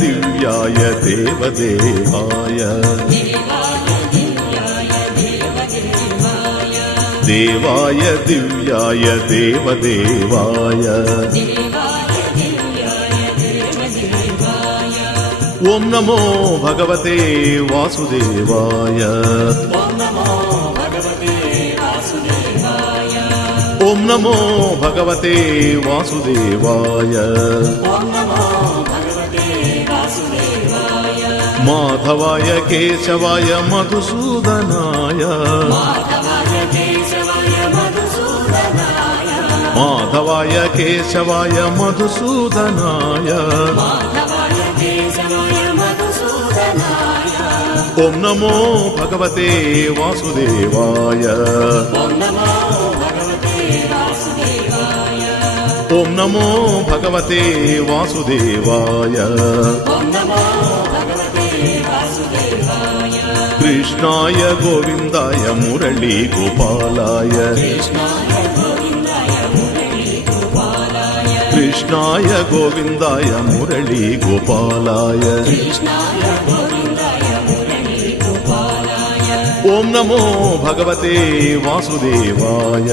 दिव्याय देवदेवाय देवाय दिव्याय देवदेवाय ओम नमो भगवते वासुदेवाय ओम नमो भगवते वासुदेवाय माधवाय केशवाय मधुसूदनाय माधवाय केशवाय मधुसूदनाय ओम नमो भगवते वासुदेवाय ओम नमो भगवते वासुदेवाय कृष्णाय गोविन्दाय मुरली गोपालाय कृष्णाय गोविन्दाय मुरली गोपालाय ओम नमो भगवते वासुदेवाय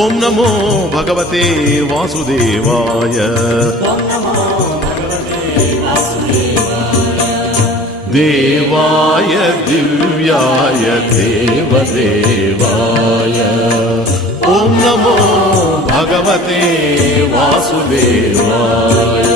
ओम नमो भगवते वासुदेवाय देवाय दिव्याय देवदेवाय ओम नमो भगवते वासुदेवाय।